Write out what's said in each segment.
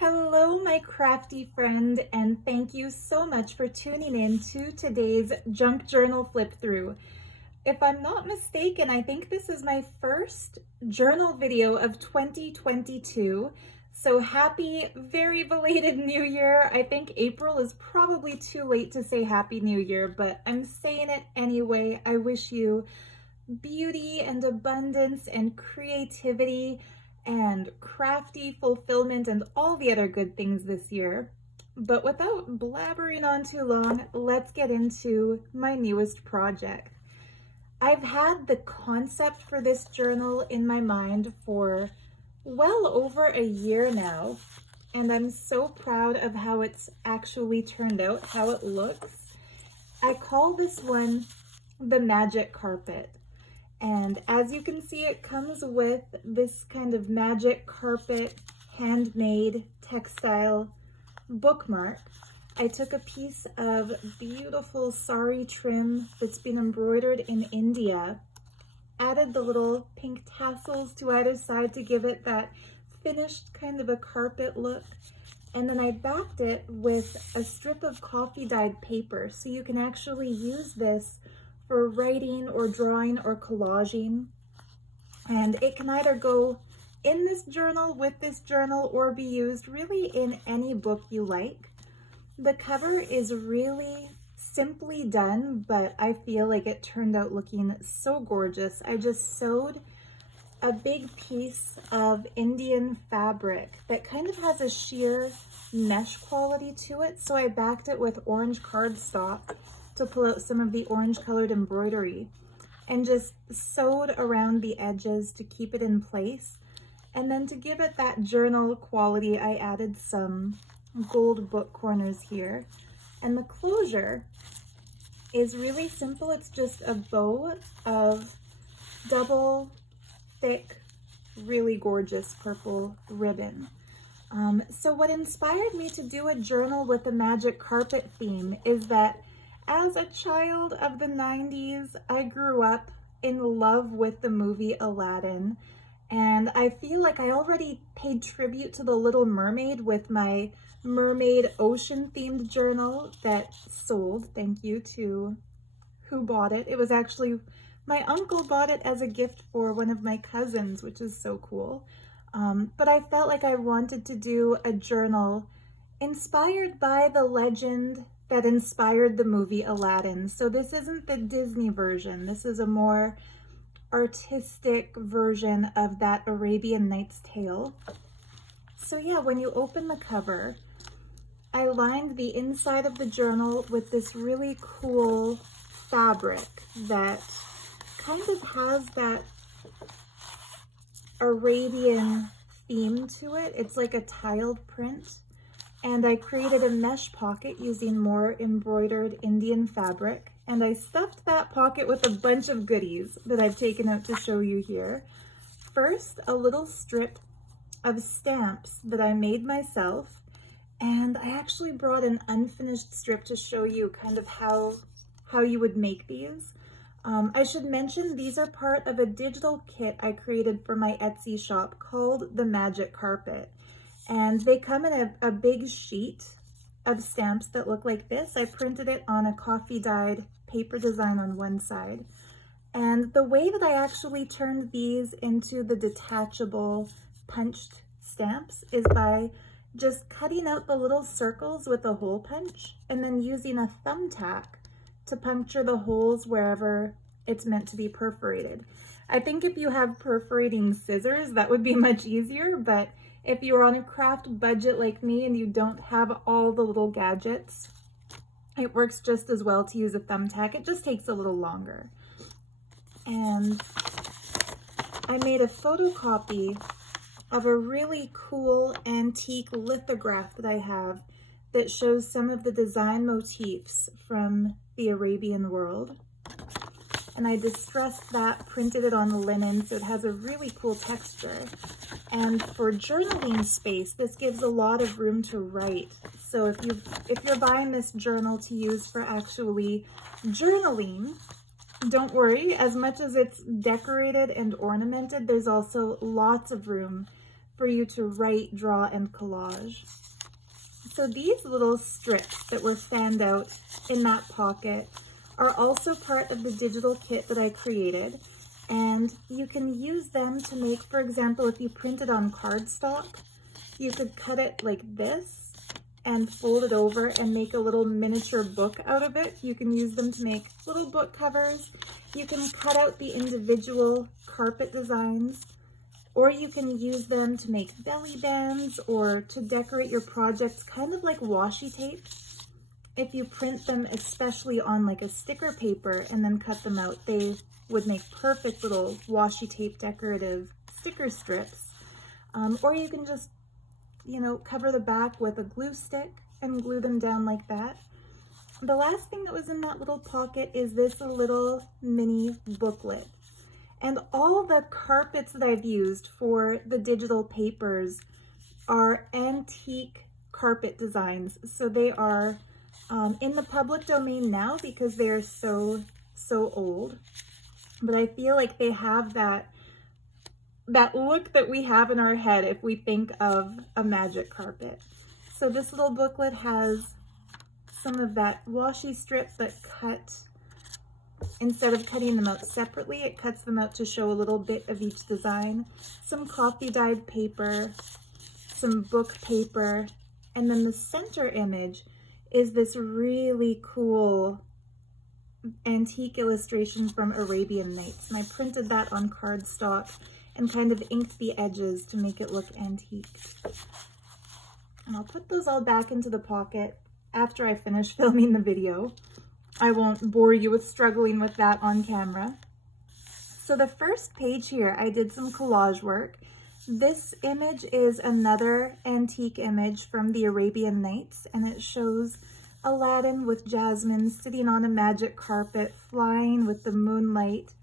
Hello, my crafty friend, and thank you so much for tuning in to today's junk journal flip through. If I'm not mistaken, I think this is my first journal video of 2022. So happy, very belated New Year. I think April is probably too late to say Happy New Year, but I'm saying it anyway. I wish you beauty and abundance and creativity and crafty fulfillment and all the other good things this year. But without blabbering on too long, let's get into my newest project. I've had the concept for this journal in my mind for well over a year now, and I'm so proud of how it's actually turned out, how it looks. I call this one the Magic Carpet. And as you can see, it comes with this kind of magic carpet, handmade textile bookmark. I took a piece of beautiful sari trim that's been embroidered in India, added the little pink tassels to either side to give it that finished kind of a carpet look, and then I backed it with a strip of coffee dyed paper, so you can actually use this for writing or drawing or collaging. And it can either go in this journal, with this journal, or be used really in any book you like. The cover is really simply done, but I feel like it turned out looking so gorgeous. I just sewed a big piece of Indian fabric that kind of has a sheer mesh quality to it, so I backed it with orange cardstock to pull out some of the orange colored embroidery and just sewed around the edges to keep it in place. And then to give it that journal quality, I added some gold book corners here. And the closure is really simple. It's just a bow of double thick, really gorgeous purple ribbon. So what inspired me to do a journal with a magic carpet theme is that as a child of the 90s, I grew up in love with the movie Aladdin, and I feel like I already paid tribute to the Little Mermaid with my mermaid ocean themed journal that sold. Thank you to who bought it. It was actually, my uncle bought it as a gift for one of my cousins, which is so cool. But I felt like I wanted to do a journal inspired by the legend that inspired the movie Aladdin. So this isn't the Disney version. This is a more artistic version of that Arabian Nights tale. So yeah, when you open the cover, I lined the inside of the journal with this really cool fabric that kind of has that Arabian theme to it. It's like a tiled print. And I created a mesh pocket using more embroidered Indian fabric. And I stuffed that pocket with a bunch of goodies that I've taken out to show you here. First, a little strip of stamps that I made myself. And I actually brought an unfinished strip to show you kind of how you would make these. I should mention these are part of a digital kit I created for my Etsy shop called the Magic Carpet. And they come in a big sheet of stamps that look like this. I printed it on a coffee dyed paper design on one side. And the way that I actually turned these into the detachable punched stamps is by just cutting out the little circles with a hole punch and then using a thumbtack to puncture the holes wherever it's meant to be perforated. I think if you have perforating scissors, that would be much easier, but if you're on a craft budget like me and you don't have all the little gadgets, it works just as well to use a thumbtack. It just takes a little longer. And I made a photocopy of a really cool antique lithograph that I have that shows some of the design motifs from the Arabian world. And I distressed that, printed it on the linen, so it has a really cool texture. And for journaling space, this gives a lot of room to write. So if you're buying this journal to use for actually journaling, don't worry, as much as it's decorated and ornamented, there's also lots of room for you to write, draw, and collage. So these little strips that were fanned out in that pocket are also part of the digital kit that I created. And you can use them to make, for example, if you print it on cardstock, you could cut it like this and fold it over and make a little miniature book out of it. You can use them to make little book covers. You can cut out the individual carpet designs, or you can use them to make belly bands or to decorate your projects, kind of like washi tape. If you print them especially on like a sticker paper and then cut them out, they would make perfect little washi tape decorative sticker strips. Or you can just, you know, cover the back with a glue stick and glue them down like that. The last thing that was in that little pocket is this little mini booklet. And all the carpets that I've used for the digital papers are antique carpet designs. So they are in the public domain now because they are so old. But I feel like they have that look that we have in our head if we think of a magic carpet. So this little booklet has some of that washi strip, but cut, instead of cutting them out separately, it cuts them out to show a little bit of each design. Some coffee dyed paper, some book paper, and then the center image is this really cool antique illustration from Arabian Nights. And I printed that on cardstock and kind of inked the edges to make it look antique. And I'll put those all back into the pocket after I finish filming the video. I won't bore you with struggling with that on camera. So the first page here, I did some collage work. This image is another antique image from the Arabian Nights, and it shows Aladdin with Jasmine sitting on a magic carpet, flying with the moonlight.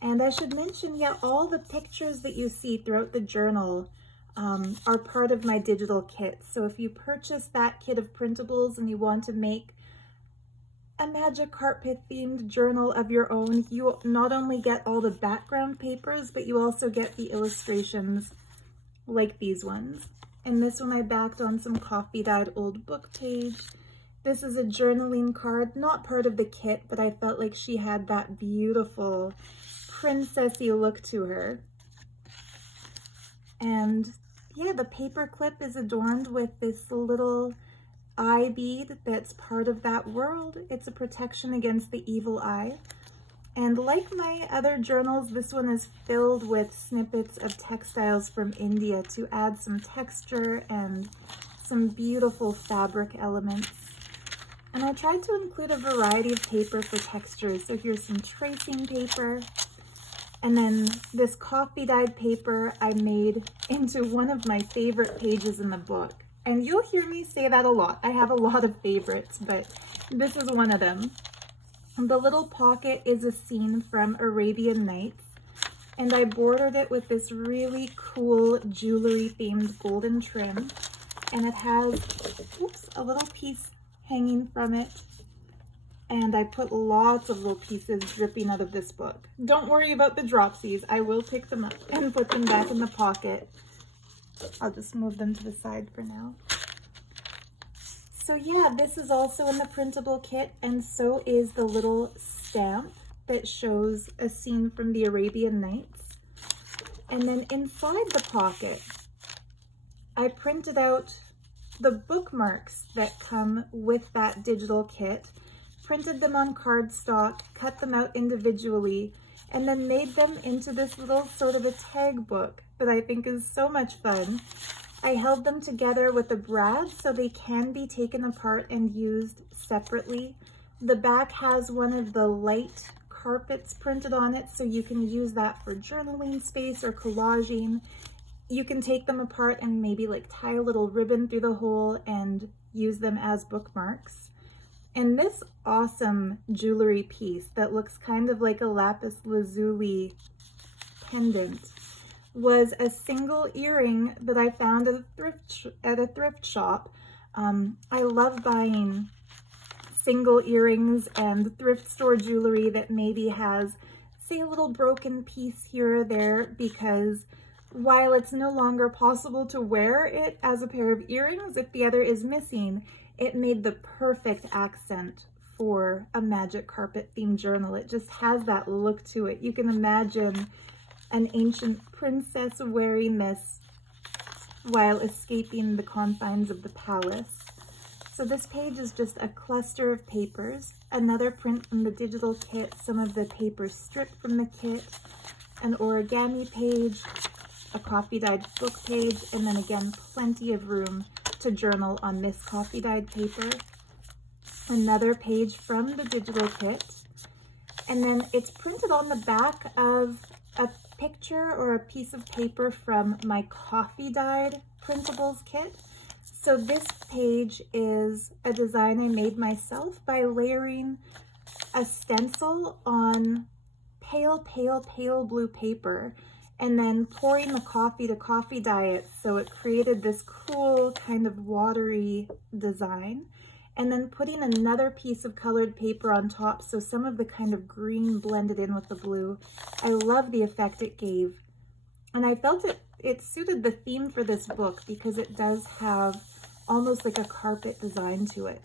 And I should mention, yeah, all the pictures that you see throughout the journal are part of my digital kit. So if you purchase that kit of printables and you want to make a magic carpet themed journal of your own, you not only get all the background papers, but you also get the illustrations like these ones. And this one I backed on some coffee dyed old book page. This is a journaling card, not part of the kit, but I felt like she had that beautiful princessy look to her. And yeah, the paper clip is adorned with this little eye bead that's part of that world. It's a protection against the evil eye. And like my other journals, this one is filled with snippets of textiles from India to add some texture and some beautiful fabric elements. And I tried to include a variety of paper for textures. So here's some tracing paper. And then this coffee dyed paper I made into one of my favorite pages in the book. And you'll hear me say that a lot. I have a lot of favorites, but this is one of them. And the little pocket is a scene from Arabian Nights. And I bordered it with this really cool jewelry themed golden trim. And it has, oops, a little piece hanging from it, and I put lots of little pieces dripping out of this book. Don't worry about the dropsies. I will pick them up and put them back in the pocket. I'll just move them to the side for now. So yeah, this is also in the printable kit, and so is the little stamp that shows a scene from the Arabian Nights. And then inside the pocket, I printed out the bookmarks that come with that digital kit, printed them on cardstock, cut them out individually, and then made them into this little sort of a tag book that I think is so much fun. I held them together with a brad so they can be taken apart and used separately. The back has one of the light carpets printed on it, so you can use that for journaling space or collaging. You can take them apart and maybe like tie a little ribbon through the hole and use them as bookmarks. And this awesome jewelry piece that looks kind of like a lapis lazuli pendant was a single earring that I found at a thrift shop. I love buying single earrings and thrift store jewelry that maybe has, say, a little broken piece here or there, because while it's no longer possible to wear it as a pair of earrings if the other is missing, it made the perfect accent for a magic carpet themed journal. It just has that look to it. You can imagine an ancient princess wearing this while escaping the confines of the palace. So this page is just a cluster of papers, another print from the digital kit, some of the paper stripped from the kit, an origami page, a coffee dyed book page, and then again plenty of room to journal on this coffee dyed paper. Another page from the digital kit, and then it's printed on the back of a picture or a piece of paper from my coffee dyed printables kit. So this page is a design I made myself by layering a stencil on pale blue paper and then pouring the coffee to coffee dye it, so it created this cool kind of watery design, and then putting another piece of colored paper on top so some of the kind of green blended in with the blue. I love the effect it gave, and I felt it suited the theme for this book because it does have almost like a carpet design to it.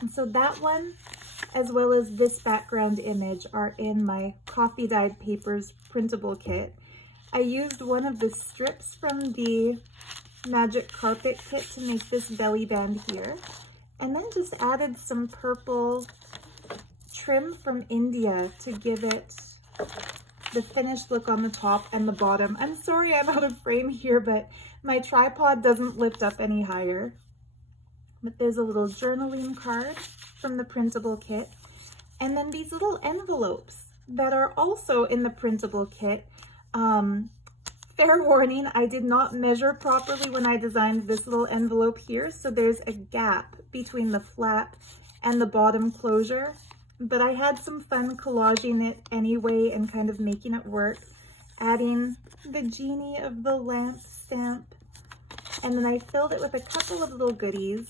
And so that one, as well as this background image, are in my coffee dyed papers printable kit. I used one of the strips from the magic carpet kit to make this belly band here, and then just added some purple trim from India to give it the finished look on the top and the bottom. I'm sorry I'm out of frame here, but my tripod doesn't lift up any higher. But there's a little journaling card from the printable kit, and then these little envelopes that are also in the printable kit. Fair warning, I did not measure properly when I designed this little envelope here, so there's a gap between the flap and the bottom closure, but I had some fun collaging it anyway and kind of making it work, adding the genie of the lamp stamp, and then I filled it with a couple of little goodies,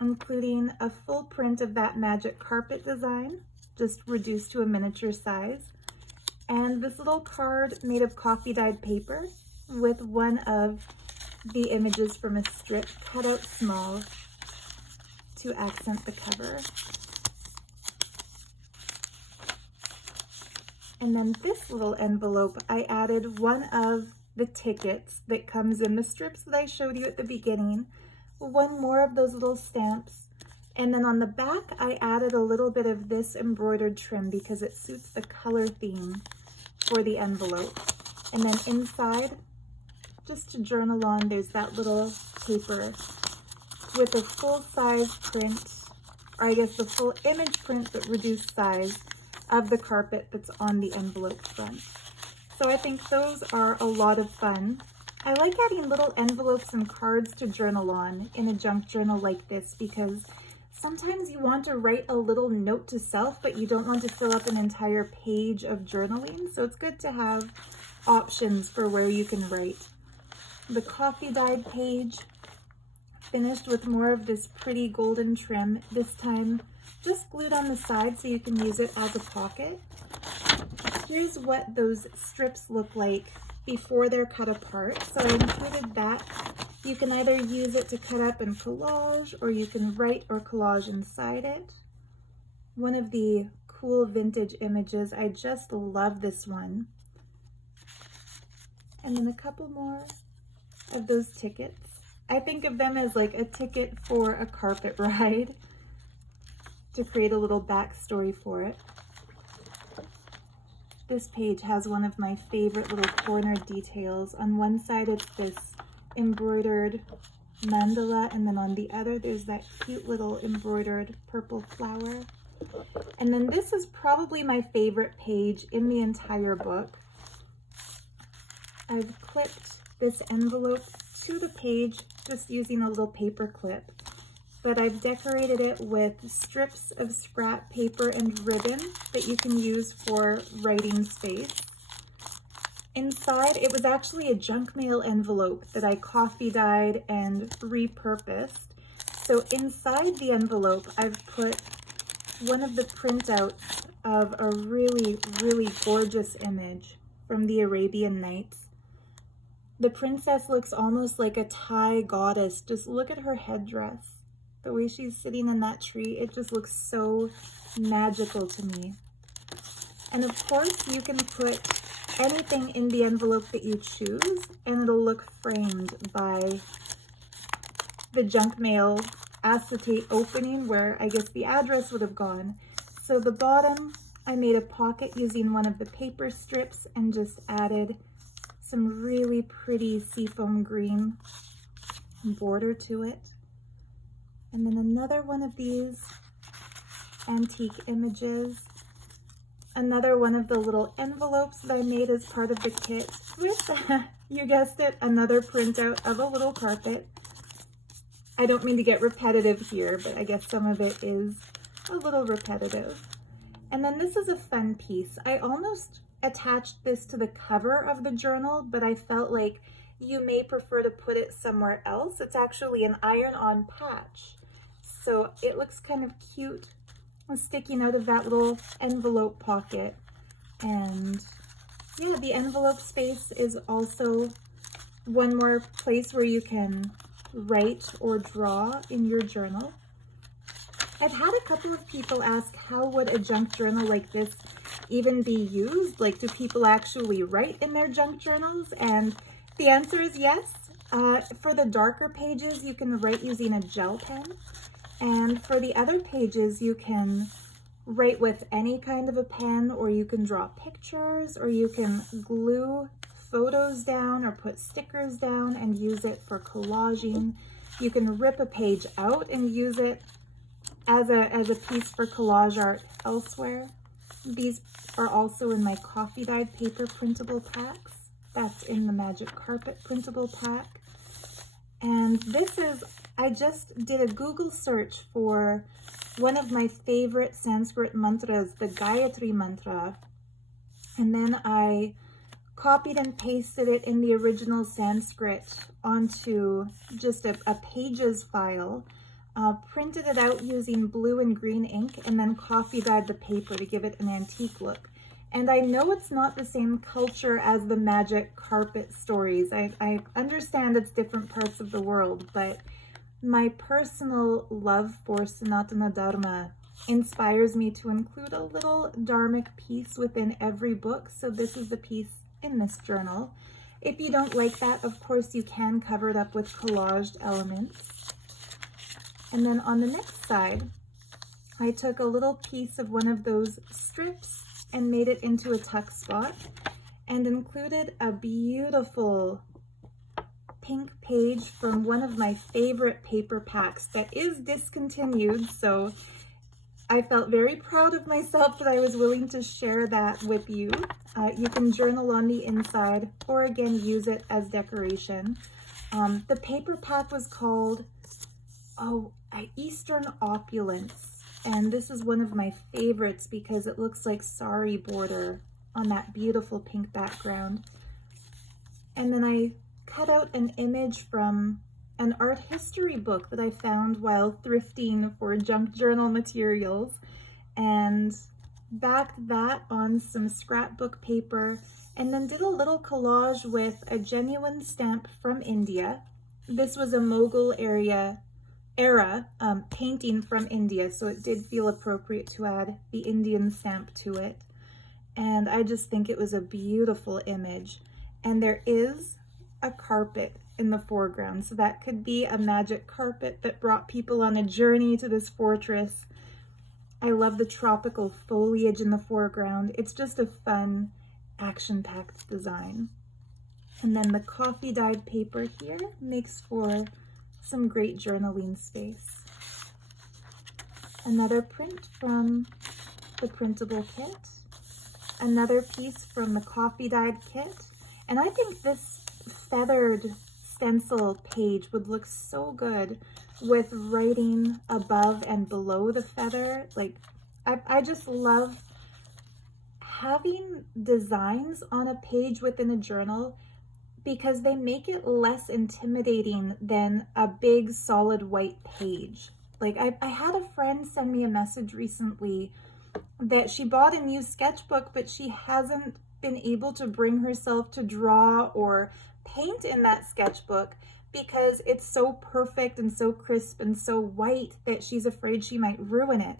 including a full print of that magic carpet design, just reduced to a miniature size, and this little card made of coffee dyed paper with one of the images from a strip cut out small to accent the cover. And then this little envelope, I added one of the tickets that comes in the strips that I showed you at the beginning, one more of those little stamps, and then on the back I added a little bit of this embroidered trim because it suits the color theme for the envelope. And then inside, just to journal on, there's that little paper with a full-size print, or I guess the full image print but reduced size of the carpet that's on the envelope front. So I think those are a lot of fun. I like adding little envelopes and cards to journal on in a junk journal like this because sometimes you want to write a little note to self, but you don't want to fill up an entire page of journaling. So it's good to have options for where you can write. The coffee dyed page, finished with more of this pretty golden trim, this time just glued on the side so you can use it as a pocket. Here's what those strips look like before they're cut apart. So I included that. You can either use it to cut up and collage, or you can write or collage inside it. One of the cool vintage images, I just love this one. And then a couple more of those tickets. I think of them as like a ticket for a carpet ride to create a little backstory for it. This page has one of my favorite little corner details. On one side it's this embroidered mandala, and then on the other there's that cute little embroidered purple flower. And then this is probably my favorite page in the entire book. I've clipped this envelope to the page just using a little paper clip, but I've decorated it with strips of scrap paper and ribbon that you can use for writing space. Inside, it was actually a junk mail envelope that I coffee dyed and repurposed. So inside the envelope, I've put one of the printouts of a really, really gorgeous image from the Arabian Nights. The princess looks almost like a Thai goddess. Just look at her headdress. The way she's sitting in that tree, it just looks so magical to me. And of course, you can put anything in the envelope that you choose, and it'll look framed by the junk mail acetate opening where I guess the address would have gone. So the bottom, I made a pocket using one of the paper strips and just added some really pretty seafoam green border to it. And then another one of these antique images. Another one of the little envelopes that I made as part of the kit with, you guessed it, another printout of a little carpet. I don't mean to get repetitive here, but I guess some of it is a little repetitive. And then this is a fun piece. I almost attached this to the cover of the journal, but I felt like you may prefer to put it somewhere else. It's actually an iron-on patch. So it looks kind of cute sticking out of that little envelope pocket. And yeah, the envelope space is also one more place where you can write or draw in your journal. I've had a couple of people ask, how would a junk journal like this even be used? Like, do people actually write in their junk journals? And the answer is yes. For the darker pages, you can write using a gel pen. And for the other pages, you can write with any kind of a pen, or you can draw pictures, or you can glue photos down or put stickers down and use it for collaging. You can rip a page out and use it as a piece for collage art elsewhere. These are also in my coffee dyed paper printable packs. That's in the Magic Carpet printable pack. And this is, I just did a Google search for one of my favorite Sanskrit mantras, the Gayatri mantra. And then I copied and pasted it in the original Sanskrit onto just a pages file, printed it out using blue and green ink, and then coffee dyed the paper to give it an antique look. And I know it's not the same culture as the Magic Carpet stories. I understand it's different parts of the world, but my personal love for Sanatana Dharma inspires me to include a little dharmic piece within every book. So this is the piece in this journal. If you don't like that, of course, you can cover it up with collaged elements. And then on the next side, I took a little piece of one of those strips and made it into a tuck spot and included a beautiful pink page from one of my favorite paper packs that is discontinued. So I felt very proud of myself that I was willing to share that with you. You can journal on the inside or again use it as decoration. The paper pack was called Eastern Opulence. And this is one of my favorites because it looks like sari border on that beautiful pink background. And then I cut out an image from an art history book that I found while thrifting for junk journal materials and backed that on some scrapbook paper and then did a little collage with a genuine stamp from India. This was a Mughal era painting from India, so it did feel appropriate to add the Indian stamp to it. And I just think it was a beautiful image. And there is a carpet in the foreground, so that could be a magic carpet that brought people on a journey to this fortress. I love the tropical foliage in the foreground. It's just a fun, action-packed design. And then the coffee dyed paper here makes for some great journaling space. Another print from the printable kit. Another piece from the coffee dyed kit. And I think this feathered stencil page would look so good with writing above and below the feather. Like, I just love having designs on a page within a journal because they make it less intimidating than a big solid white page. Like I had a friend send me a message recently that she bought a new sketchbook, but she hasn't been able to bring herself to draw or paint in that sketchbook because it's so perfect and so crisp and so white that she's afraid she might ruin it.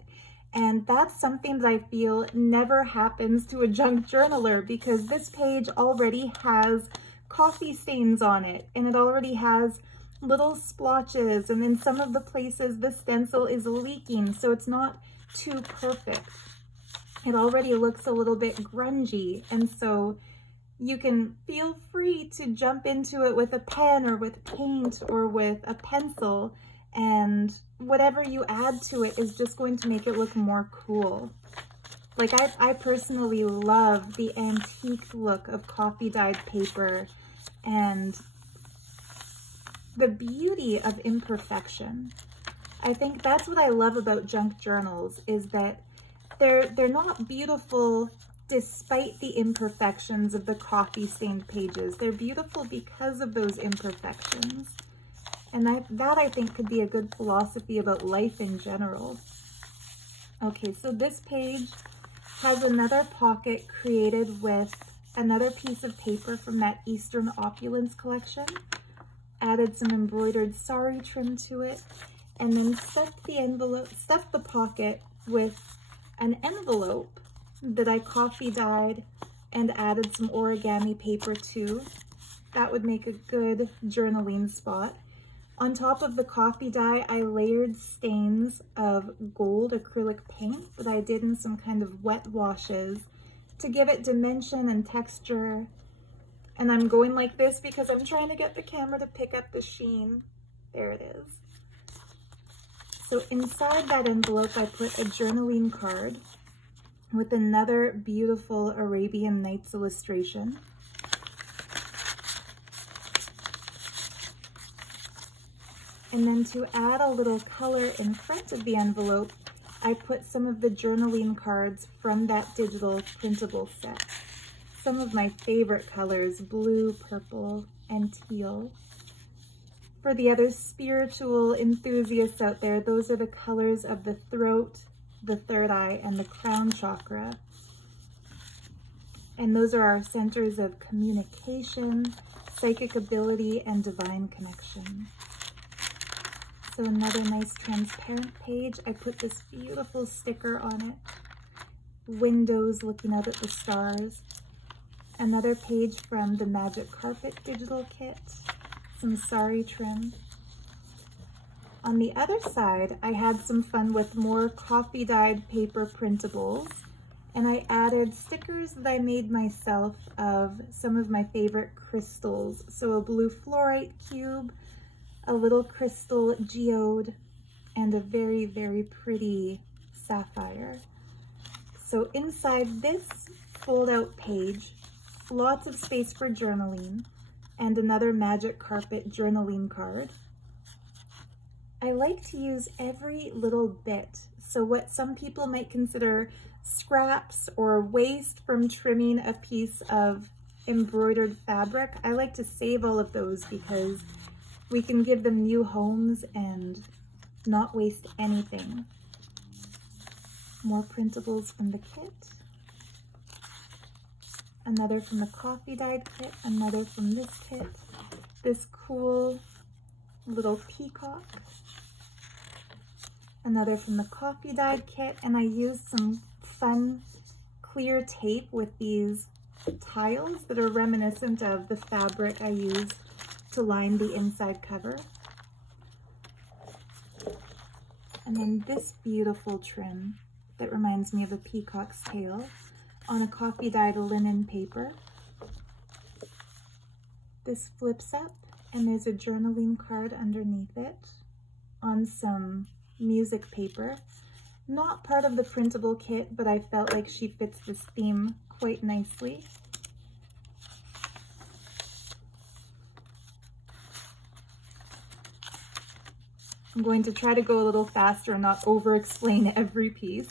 And that's something that I feel never happens to a junk journaler, because this page already has coffee stains on it, and it already has little splotches, and in some of the places the stencil is leaking, so it's not too perfect. It already looks a little bit grungy, and so you can feel free to jump into it with a pen or with paint or with a pencil, and whatever you add to it is just going to make it look more cool. Like I personally love the antique look of coffee dyed paper and the beauty of imperfection. I think that's what I love about junk journals, is that they're not beautiful despite the imperfections of the coffee stained pages. They're beautiful because of those imperfections. And that I think could be a good philosophy about life in general. Okay, so this page has another pocket created with another piece of paper from that Eastern Opulence collection. Added some embroidered sari trim to it, and then stuffed the pocket with an envelope that I coffee dyed and added some origami paper to. That would make a good journaling spot. On top of the coffee dye, I layered stains of gold acrylic paint that I did in some kind of wet washes to give it dimension and texture. And I'm going like this because I'm trying to get the camera to pick up the sheen. There it is. So inside that envelope, I put a journaling card with another beautiful Arabian Nights illustration. And then to add a little color in front of the envelope, I put some of the journaling cards from that digital printable set. Some of my favorite colors, blue, purple, and teal. For the other spiritual enthusiasts out there, those are the colors of the throat, the third eye, and the crown chakra. And those are our centers of communication, psychic ability, and divine connection. So another nice transparent page. I put this beautiful sticker on it. Windows looking out at the stars. Another page from the Magic Carpet digital kit. Some sari trim. On the other side, I had some fun with more coffee dyed paper printables, and I added stickers that I made myself of some of my favorite crystals. So a blue fluorite cube, a little crystal geode, and a very, very pretty sapphire. So inside this fold-out page, lots of space for journaling, and another Magic Carpet journaling card. I like to use every little bit. So what some people might consider scraps or waste from trimming a piece of embroidered fabric, I like to save all of those because we can give them new homes and not waste anything. More printables from the kit. Another from the coffee dyed kit, another from this kit. This cool little peacock. Another from the coffee dyed kit, and I used some fun clear tape with these tiles that are reminiscent of the fabric I used to line the inside cover. And then this beautiful trim that reminds me of a peacock's tail on a coffee dyed linen paper. This flips up and there's a journaling card underneath it on some music paper. Not part of the printable kit, but I felt like she fits this theme quite nicely. I'm going to try to go a little faster and not over-explain every piece.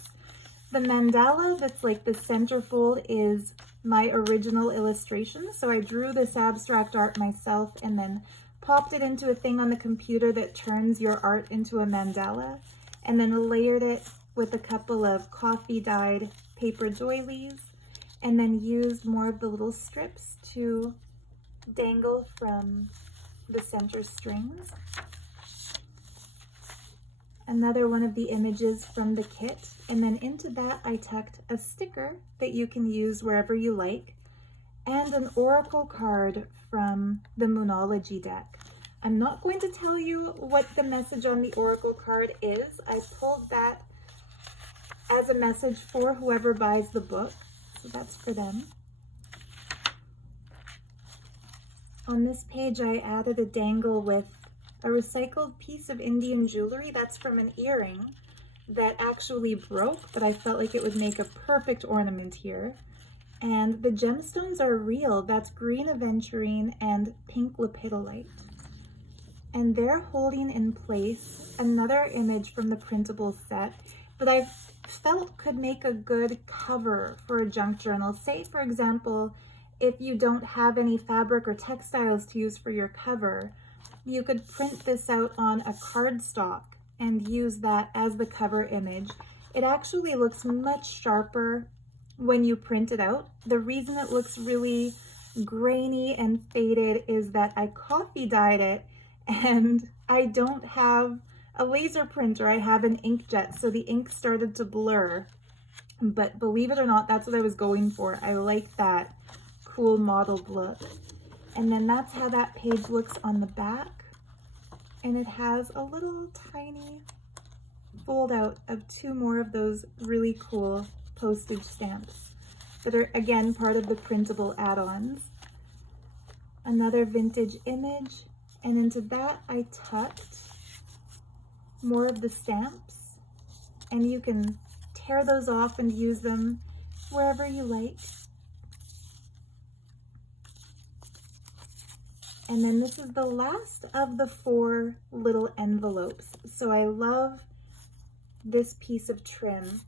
The mandala that's like the centerfold is my original illustration. So I drew this abstract art myself and then popped it into a thing on the computer that turns your art into a mandala, and then layered it with a couple of coffee dyed paper doilies, and then used more of the little strips to dangle from the center strings. Another one of the images from the kit, and then into that I tucked a sticker that you can use wherever you like, and an oracle card from the Moonology deck. I'm not going to tell you what the message on the oracle card is. I pulled that as a message for whoever buys the book, so that's for them. On this page I added a dangle with a recycled piece of Indian jewelry. That's from an earring that actually broke, but I felt like it would make a perfect ornament here. And the gemstones are real. That's green aventurine and pink lepidolite. And they're holding in place another image from the printable set that I felt could make a good cover for a junk journal. Say, for example, if you don't have any fabric or textiles to use for your cover, you could print this out on a cardstock and use that as the cover image. It actually looks much sharper when you print it out. The reason it looks really grainy and faded is that I coffee dyed it, and I don't have a laser printer. I have an inkjet, so the ink started to blur. But believe it or not, that's what I was going for. I like that cool mottled look. And then that's how that page looks on the back. And it has a little tiny fold out of two more of those really cool postage stamps that are, again, part of the printable add-ons. Another vintage image, and into that I tucked more of the stamps, and you can tear those off and use them wherever you like. And then this is the last of the 4 little envelopes. So I love this piece of trim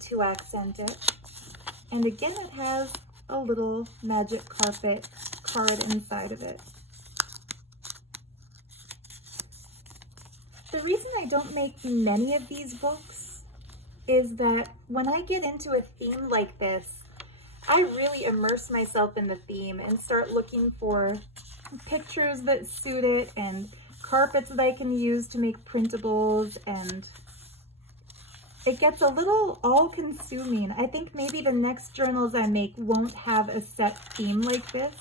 to accent it. And again, it has a little magic carpet card inside of it. The reason I don't make many of these books is that when I get into a theme like this, I really immerse myself in the theme and start looking for pictures that suit it and carpets that I can use to make printables, and it gets a little all-consuming. I think maybe the next journals I make won't have a set theme like this.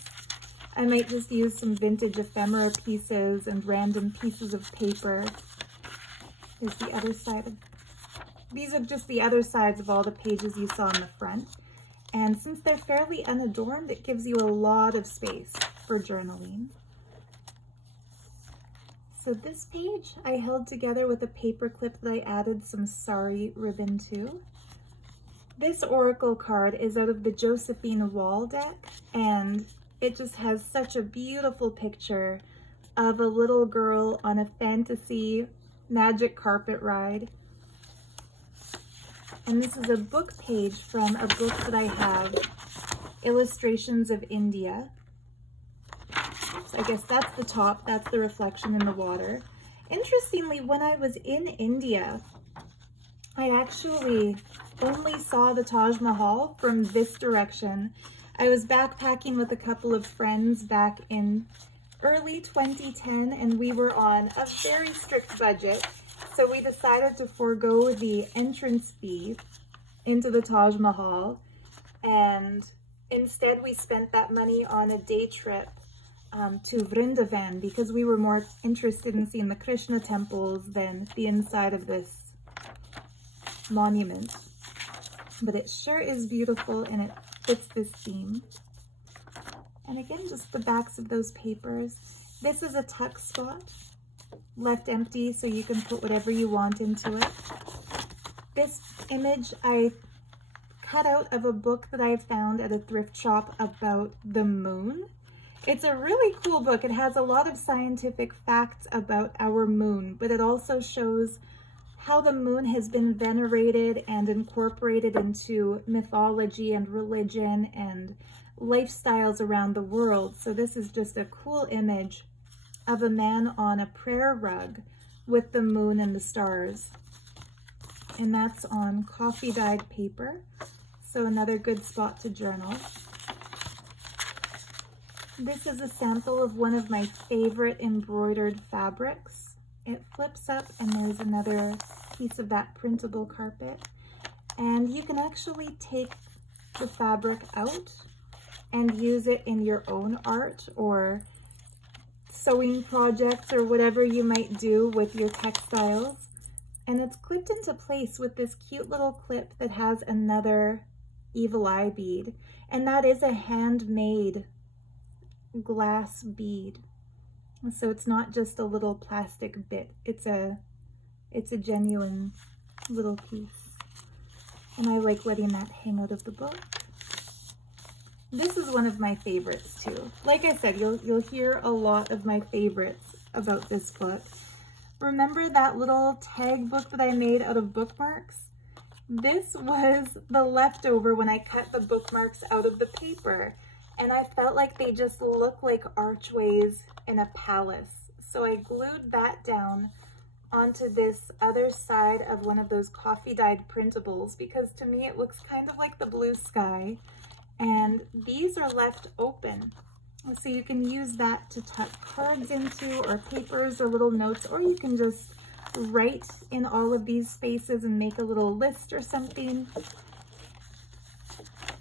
I might just use some vintage ephemera pieces and random pieces of paper. Here's the other side of, these are just the other sides of all the pages you saw in the front. And since they're fairly unadorned, it gives you a lot of space for journaling. So this page I held together with a paper clip that I added some sari ribbon to. This oracle card is out of the Josephine Wall deck, and it just has such a beautiful picture of a little girl on a fantasy magic carpet ride. And this is a book page from a book that I have, Illustrations of India. So I guess that's the top, that's the reflection in the water. Interestingly, when I was in India, I actually only saw the Taj Mahal from this direction. I was backpacking with a couple of friends back in early 2010, and we were on a very strict budget. So we decided to forego the entrance fee into the Taj Mahal, and instead we spent that money on a day trip to Vrindavan, because we were more interested in seeing the Krishna temples than the inside of this monument. But it sure is beautiful, and it fits this theme. And again, just the backs of those papers. This is a tuck spot, left empty so you can put whatever you want into it. This image I cut out of a book that I found at a thrift shop about the moon. It's a really cool book. It has a lot of scientific facts about our moon, but it also shows how the moon has been venerated and incorporated into mythology and religion and lifestyles around the world. So this is just a cool image of a man on a prayer rug with the moon and the stars. And that's on coffee dyed paper. So another good spot to journal. This is a sample of one of my favorite embroidered fabrics. It flips up and there's another piece of that printable carpet. And you can actually take the fabric out and use it in your own art or sewing projects or whatever you might do with your textiles. And it's clipped into place with this cute little clip that has another evil eye bead. And that is a handmade glass bead. So it's not just a little plastic bit. It's a genuine little piece. And I like letting that hang out of the book. This is one of my favorites too. Like I said, you'll hear a lot of my favorites about this book. Remember that little tag book that I made out of bookmarks? This was the leftover when I cut the bookmarks out of the paper. And I felt like they just look like archways in a palace. So I glued that down onto this other side of one of those coffee dyed printables because to me it looks kind of like the blue sky. And these are left open. So you can use that to tuck cards into or papers or little notes, or you can just write in all of these spaces and make a little list or something.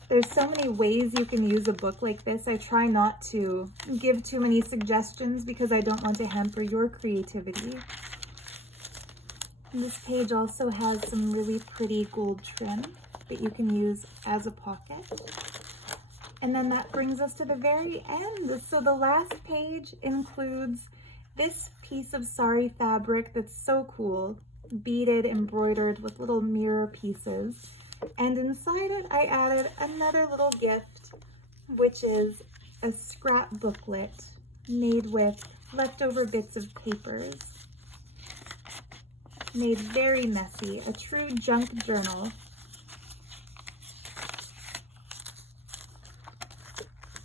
There's so many ways you can use a book like this. I try not to give too many suggestions because I don't want to hamper your creativity. And this page also has some really pretty gold trim that you can use as a pocket. And then that brings us to the very end. So the last page includes this piece of sari fabric that's so cool, beaded, embroidered with little mirror pieces. And inside it, I added another little gift, which is a scrap booklet made with leftover bits of papers. Made very messy, a true junk journal.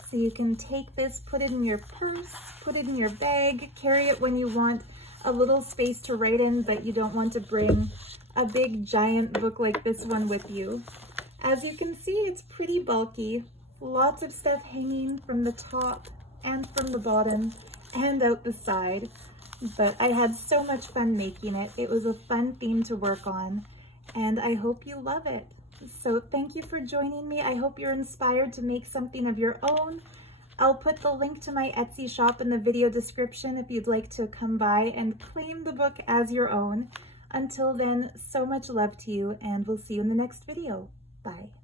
So you can take this, put it in your purse, put it in your bag, carry it when you want a little space to write in, but you don't want to bring a big giant book like this one with you. As you can see, it's pretty bulky. Lots of stuff hanging from the top and from the bottom and out the side. But I had so much fun making it. It was a fun theme to work on, and I hope you love it. So thank you for joining me. I hope you're inspired to make something of your own. I'll put the link to my Etsy shop in the video description if you'd like to come by and claim the book as your own. Until then, so much love to you, and we'll see you in the next video. Bye.